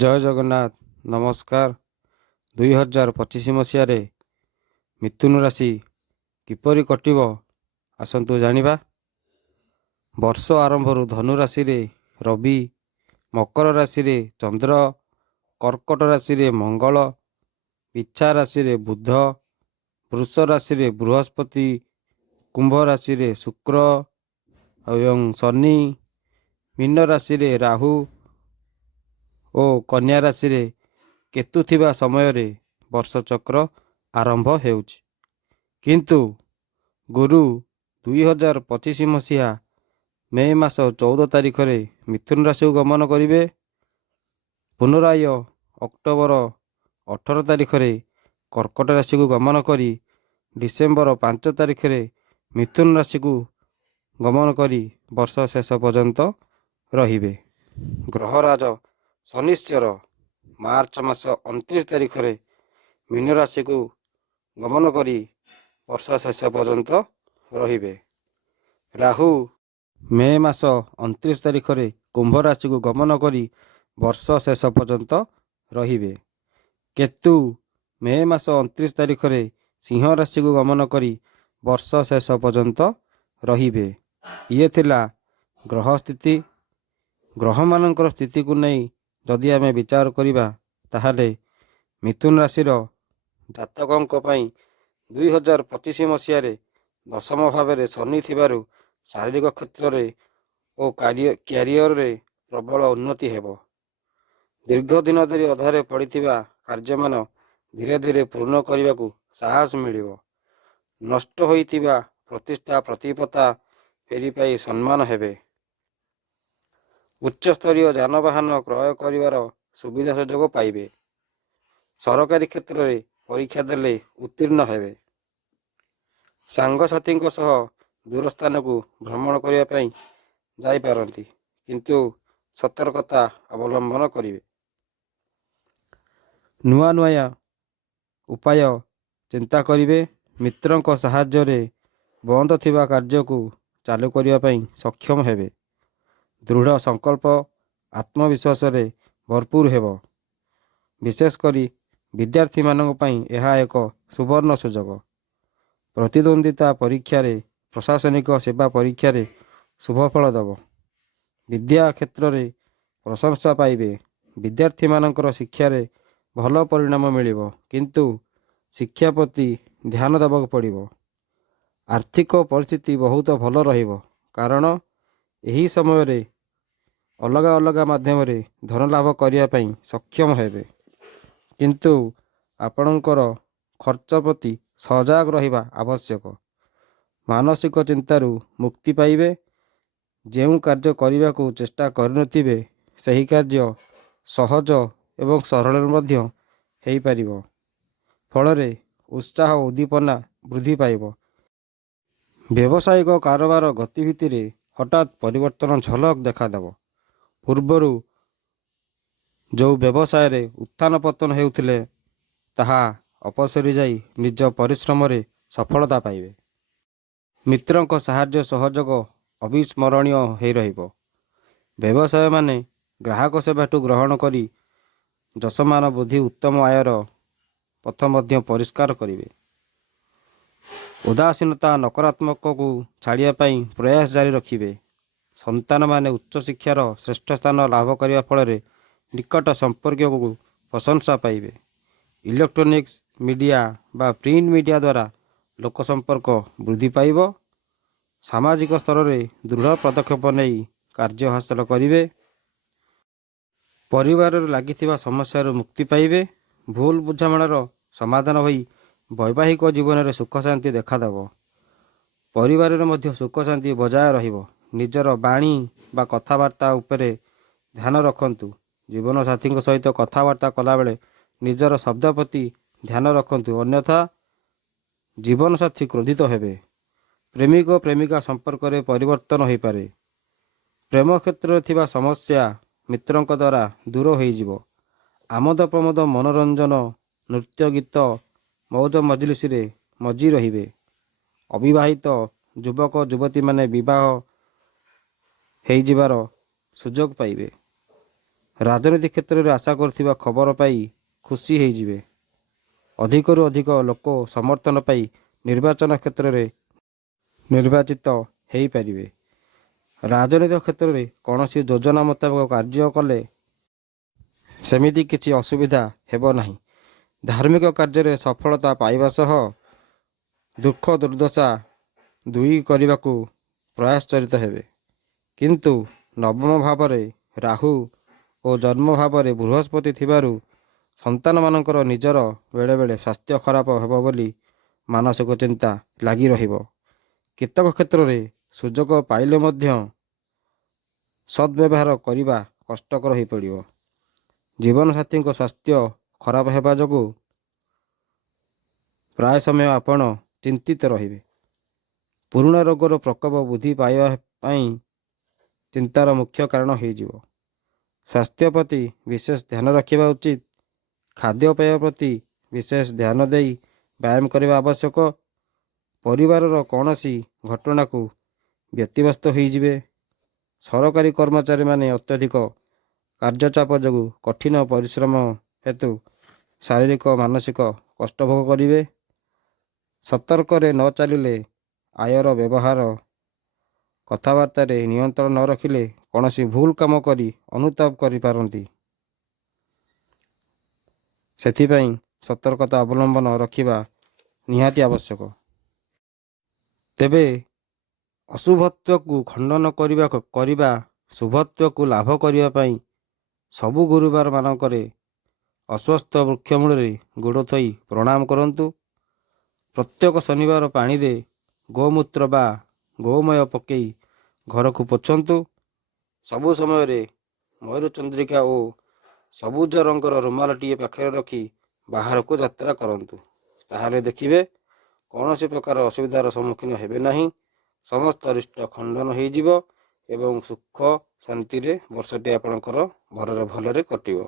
ଜୟ ଜଗନ୍ନାଥ। ନମସ୍କାର। 2025 ମସିହାରେ ମିଥୁନ ରାଶି କିପରି କଟିବ ଆସନ୍ତୁ ଜାଣିବା। ବର୍ଷ ଆରମ୍ଭରୁ ଧନୁ ରାଶିରେ ରବି, ମକର ରାଶିରେ ଚନ୍ଦ୍ର, କର୍କଟ ରାଶିରେ ମଙ୍ଗଳ, ବିଛା ରାଶିରେ ବୁଧ, ବୃଷ ରାଶିରେ ବୃହସ୍ପତି, କୁମ୍ଭ ରାଶିରେ ଶୁକ୍ର ଏବଂ ଶନି, ମୀନ ରାଶିରେ ରାହୁ ଓ କନ୍ୟା ରାଶିରେ କେତୁ ଥିବା ସମୟରେ ବର୍ଷ ଚକ୍ର ଆରମ୍ଭ ହେଉଛି। କିନ୍ତୁ ଗୁରୁ 2025 ମସିହା ମେ ମାସ 14 ତାରିଖରେ ମିଥୁନ ରାଶିକୁ ଗମନ କରିବେ। ପୁନରାୟ ଅକ୍ଟୋବର 18 ତାରିଖରେ କର୍କଟ ରାଶିକୁ ଗମନ କରି ଡିସେମ୍ବର 5 ତାରିଖରେ ମିଥୁନ ରାଶିକୁ ଗମନ କରି ବର୍ଷ ଶେଷ ପର୍ଯ୍ୟନ୍ତ ରହିବେ। ଗ୍ରହରାଜ ଶନିଶ୍ଚର ମାର୍ଚ୍ଚ ମାସ 29 ତାରିଖରେ ମୀନ ରାଶିକୁ ଗମନ କରି ବର୍ଷ ଶେଷ ପର୍ଯ୍ୟନ୍ତ ରହିବେ। ରାହୁ ମେ ମାସ 29 ତାରିଖରେ କୁମ୍ଭ ରାଶିକୁ ଗମନ କରି ବର୍ଷ ଶେଷ ପର୍ଯ୍ୟନ୍ତ ରହିବେ। କେତୁ ମେ ମାସ 29 ତାରିଖରେ ସିଂହ ରାଶିକୁ ଗମନ କରି ବର୍ଷ ଶେଷ ପର୍ଯ୍ୟନ୍ତ ରହିବେ। ଇଏ ଥିଲା ଗ୍ରହ ସ୍ଥିତି। ଗ୍ରହମାନଙ୍କର ସ୍ଥିତିକୁ ନେଇ ଯଦି ଆମେ ବିଚାର କରିବା ତାହେଲେ ମିଥୁନ ରାଶିର ଜାତକଙ୍କ ପାଇଁ 2025 ମସିହାରେ ଦଶମ ଭାବରେ ଶନି ଥିବାରୁ ଶାରୀରିକ କ୍ଷେତ୍ରରେ ଓ କ୍ୟାରିୟରରେ ପ୍ରବଳ ଉନ୍ନତି ହେବ। ଦୀର୍ଘ ଦିନ ଧରି ଅଧାରେ ପଡ଼ିଥିବା କାର୍ଯ୍ୟମାନ ଧୀରେ ଧୀରେ ପୂର୍ଣ୍ଣ କରିବାକୁ ସାହସ ମିଳିବ। ନଷ୍ଟ ହୋଇଥିବା ପ୍ରତିଷ୍ଠା ପ୍ରତିପତ୍ତା ଫେରି ପାଇ ସମ୍ମାନ ହେବେ। ଉଚ୍ଚସ୍ତରୀୟ ଯାନବାହନ କ୍ରୟ କରିବାର ସୁବିଧା ସୁଯୋଗ ପାଇବେ। ସରକାରୀ କ୍ଷେତ୍ରରେ ପରୀକ୍ଷା ଦେଲେ ଉତ୍ତୀର୍ଣ୍ଣ ହେବେ। ସାଙ୍ଗସାଥୀଙ୍କ ସହ ଦୂର ସ୍ଥାନକୁ ଭ୍ରମଣ କରିବା ପାଇଁ ଯାଇପାରନ୍ତି, କିନ୍ତୁ ସତର୍କତା ଅବଲମ୍ବନ କରିବେ। ନୂଆ ନୂଆ ଉପାୟ ଚିନ୍ତା କରିବେ। ମିତ୍ରଙ୍କ ସାହାଯ୍ୟରେ ବନ୍ଦ ଥିବା କାର୍ଯ୍ୟକୁ ଚାଲୁ କରିବା ପାଇଁ ସକ୍ଷମ ହେବେ। ଦୃଢ଼ ସଂକଳ୍ପ ଆତ୍ମବିଶ୍ୱାସରେ ଭରପୁର ହେବ। ବିଶେଷ କରି ବିଦ୍ୟାର୍ଥୀମାନଙ୍କ ପାଇଁ ଏହା ଏକ ସୁବର୍ଣ୍ଣ ସୁଯୋଗ। ପ୍ରତିଦ୍ୱନ୍ଦ୍ୱିତା ପରୀକ୍ଷାରେ, ପ୍ରଶାସନିକ ସେବା ପରୀକ୍ଷାରେ ଶୁଭଫଳ ଦେବ। ବିଦ୍ୟା କ୍ଷେତ୍ରରେ ପ୍ରଶଂସା ପାଇବେ। ବିଦ୍ୟାର୍ଥୀମାନଙ୍କର ଶିକ୍ଷାରେ ଭଲ ପରିଣାମ ମିଳିବ, କିନ୍ତୁ ଶିକ୍ଷା ପ୍ରତି ଧ୍ୟାନ ଦେବାକୁ ପଡ଼ିବ। ଆର୍ଥିକ ପରିସ୍ଥିତି ବହୁତ ଭଲ ରହିବ, କାରଣ ଏହି ସମୟରେ ଅଲଗା ଅଲଗା ମାଧ୍ୟମରେ ଧନ ଲାଭ କରିବା ପାଇଁ ସକ୍ଷମ ହେବେ। କିନ୍ତୁ ଆପଣଙ୍କର ଖର୍ଚ୍ଚ ପ୍ରତି ସଜାଗ ରହିବା ଆବଶ୍ୟକ। ମାନସିକ ଚିନ୍ତାରୁ ମୁକ୍ତି ପାଇବେ। ଯେଉଁ କାର୍ଯ୍ୟ କରିବାକୁ ଚେଷ୍ଟା କରିନଥିବେ ସେହି କାର୍ଯ୍ୟ ସହଜ ଏବଂ ସରଳରେ ମଧ୍ୟ ହୋଇପାରିବ। ଫଳରେ ଉତ୍ସାହ ଓ ଉଦ୍ଦୀପନା ବୃଦ୍ଧି ପାଇବ। ବ୍ୟବସାୟିକ କାରବାର ଗତିବିଧିରେ ହଠାତ୍ ପରିବର୍ତ୍ତନ ଝଲକ ଦେଖାଦେବ। ପୂର୍ବରୁ ଯେଉଁ ବ୍ୟବସାୟରେ ଉତ୍ଥାନ ପତନ ହେଉଥିଲେ ତାହା ଅପସରି ଯାଇ ନିଜ ପରିଶ୍ରମରେ ସଫଳତା ପାଇବେ। ମିତ୍ରଙ୍କ ସାହାଯ୍ୟ ସହଯୋଗ ଅବିସ୍ମରଣୀୟ ହୋଇ ରହିବ। ବ୍ୟବସାୟମାନେ ଗ୍ରାହକ ସେବାଠୁ ଗ୍ରହଣ କରି ଯଶମାନ ବୃଦ୍ଧି ଉତ୍ତମ ଆୟର ପଥ ମଧ୍ୟ ପରିଷ୍କାର କରିବେ। ଉଦାସୀନତା ନକାରାତ୍ମକକୁ ଛାଡ଼ିବା ପାଇଁ ପ୍ରୟାସ ଜାରି ରଖିବେ। ସନ୍ତାନମାନେ ଉଚ୍ଚଶିକ୍ଷାର ଶ୍ରେଷ୍ଠ ସ୍ଥାନ ଲାଭ କରିବା ଫଳରେ ନିକଟ ସମ୍ପର୍କୀୟକୁ ପ୍ରଶଂସା ପାଇବେ। ଇଲେକ୍ଟ୍ରୋନିକ୍ସ ମିଡ଼ିଆ ବା ପ୍ରିଣ୍ଟ ମିଡ଼ିଆ ଦ୍ୱାରା ଲୋକ ସମ୍ପର୍କ ବୃଦ୍ଧି ପାଇବ। ସାମାଜିକ ସ୍ତରରେ ଦୃଢ଼ ପଦକ୍ଷେପ ନେଇ କାର୍ଯ୍ୟ ହାସଲ କରିବେ। ପରିବାରରେ ଲାଗିଥିବା ସମସ୍ୟାରୁ ମୁକ୍ତି ପାଇବେ। ଭୁଲ ବୁଝାମଣାର ସମାଧାନ ହୋଇ ବୈବାହିକ ଜୀବନରେ ସୁଖ ଶାନ୍ତି ଦେଖାଦେବ। ପରିବାରରେ ମଧ୍ୟ ସୁଖ ଶାନ୍ତି ବଜାୟ ରହିବ। ନିଜର ବାଣୀ ବା କଥାବାର୍ତ୍ତା ଉପରେ ଧ୍ୟାନ ରଖନ୍ତୁ। ଜୀବନସାଥୀଙ୍କ ସହିତ କଥାବାର୍ତ୍ତା କଲାବେଳେ ନିଜର ଶବ୍ଦ ପ୍ରତି ଧ୍ୟାନ ରଖନ୍ତୁ, ଅନ୍ୟଥା ଜୀବନସାଥୀ କ୍ରୋଧିତ ହେବେ। ପ୍ରେମିକ ପ୍ରେମିକା ସମ୍ପର୍କରେ ପରିବର୍ତ୍ତନ ହୋଇପାରେ। ପ୍ରେମ କ୍ଷେତ୍ରରେ ଥିବା ସମସ୍ୟା ମିତ୍ରଙ୍କ ଦ୍ୱାରା ଦୂର ହୋଇଯିବ। ଆମୋଦ ପ୍ରମୋଦ, ମନୋରଞ୍ଜନ, ନୃତ୍ୟ, ଗୀତ, ମୌଜ ମଜଲିସରେ ମଜି ରହିବେ। ଅବିବାହିତ ଯୁବକ ଯୁବତୀମାନେ ବିବାହ ହୋଇଯିବାର ସୁଯୋଗ ପାଇବେ। ରାଜନୀତି କ୍ଷେତ୍ରରେ ଆଶା କରୁଥିବା ଖବର ପାଇ ଖୁସି ହେଇଯିବେ। ଅଧିକରୁ ଅଧିକ ଲୋକ ସମର୍ଥନ ପାଇ ନିର୍ବାଚନ କ୍ଷେତ୍ରରେ ନିର୍ବାଚିତ ହେଇପାରିବେ। ରାଜନୈତିକ କ୍ଷେତ୍ରରେ କୌଣସି ଯୋଜନା ମୁତାବକ କାର୍ଯ୍ୟ କଲେ ସେମିତି କିଛି ଅସୁବିଧା ହେବ ନାହିଁ। ଧାର୍ମିକ କାର୍ଯ୍ୟରେ ସଫଳତା ପାଇବା ସହ ଦୁଃଖ ଦୁର୍ଦ୍ଦଶା ଦୂରୀ କରିବାକୁ ପ୍ରୟାସଚରିତ ହେବେ। କିନ୍ତୁ ନବମ ଭାବରେ ରାହୁ ଓ ଜନ୍ମ ଭାବରେ ବୃହସ୍ପତି ଥିବାରୁ ସନ୍ତାନମାନଙ୍କର ନିଜର ବେଳେବେଳେ ସ୍ୱାସ୍ଥ୍ୟ ଖରାପ ହେବ ବୋଲି ମାନସିକ ଚିନ୍ତା ଲାଗି ରହିବ। କେତେକ କ୍ଷେତ୍ରରେ ସୁଯୋଗ ପାଇଲେ ମଧ୍ୟ ସଦ୍ବ୍ୟବହାର କରିବା କଷ୍ଟକର ହୋଇପଡ଼ିବ। ଜୀବନସାଥୀଙ୍କ ସ୍ୱାସ୍ଥ୍ୟ ଖରାପ ହେବା ଯୋଗୁଁ ପ୍ରାୟ ସମୟ ଆପଣ ଚିନ୍ତିତ ରହିବେ। ପୁରୁଣା ରୋଗର ପ୍ରକୋପ ବୃଦ୍ଧି ପାଇବା ପାଇଁ ଚିନ୍ତାର ମୁଖ୍ୟ କାରଣ ହୋଇଯିବ। ସ୍ୱାସ୍ଥ୍ୟ ପ୍ରତି ବିଶେଷ ଧ୍ୟାନ ରଖିବା ଉଚିତ। ଖାଦ୍ୟପେୟ ପ୍ରତି ବିଶେଷ ଧ୍ୟାନ ଦେଇ ବ୍ୟାୟାମ କରିବା ଆବଶ୍ୟକ। ପରିବାରର କୌଣସି ଘଟଣାକୁ ବ୍ୟତିବ୍ୟସ୍ତ ହୋଇଯିବେ। ସରକାରୀ କର୍ମଚାରୀମାନେ ଅତ୍ୟଧିକ କାର୍ଯ୍ୟଚାପ ଯୋଗୁଁ କଠିନ ପରିଶ୍ରମ ହେତୁ ଶାରୀରିକ ମାନସିକ କଷ୍ଟ ଭୋଗ କରିବେ। ସତର୍କରେ ନ ଚାଲିଲେ ଆୟର ବ୍ୟବହାର କଥାବାର୍ତ୍ତାରେ ନିୟନ୍ତ୍ରଣ ନ ରଖିଲେ କୌଣସି ଭୁଲ କାମ କରି ଅନୁତାପ କରିପାରନ୍ତି। ସେଥିପାଇଁ ସତର୍କତା ଅବଲମ୍ବନ ରଖିବା ନିହାତି ଆବଶ୍ୟକ। ତେବେ ଅଶୁଭତ୍ୱକୁ ଖଣ୍ଡନ କରିବା ଶୁଭତ୍ୱକୁ ଲାଭ କରିବା ପାଇଁ ସବୁ ଗୁରୁବାର ମାନଙ୍କରେ ଅଶ୍ୱସ୍ଥ ବୃକ୍ଷ ମୂଳରେ ଗୋଡ଼ ଥୋଇ ପ୍ରଣାମ କରନ୍ତୁ। ପ୍ରତ୍ୟେକ ଶନିବାର ପାଣିରେ ଗୋମୂତ୍ର ବା ଗୋମୟ ପକାଇ ଘରକୁ ପୋଛନ୍ତୁ। ସବୁ ସମୟରେ ମୟୂରଚନ୍ଦ୍ରିକା ଓ ସବୁଜ ରଙ୍ଗର ରୁମାଲଟିଏ ପାଖରେ ରଖି ବାହାରକୁ ଯାତ୍ରା କରନ୍ତୁ। ତାହେଲେ ଦେଖିବେ କୌଣସି ପ୍ରକାର ଅସୁବିଧାର ସମ୍ମୁଖୀନ ହେବେ ନାହିଁ। ସମସ୍ତ ଅରିଷ୍ଟ ଖଣ୍ଡନ ହୋଇଯିବ ଏବଂ ସୁଖ ଶାନ୍ତିରେ ବର୍ଷଟି ଆପଣଙ୍କର ଭଲରେ କଟିବ।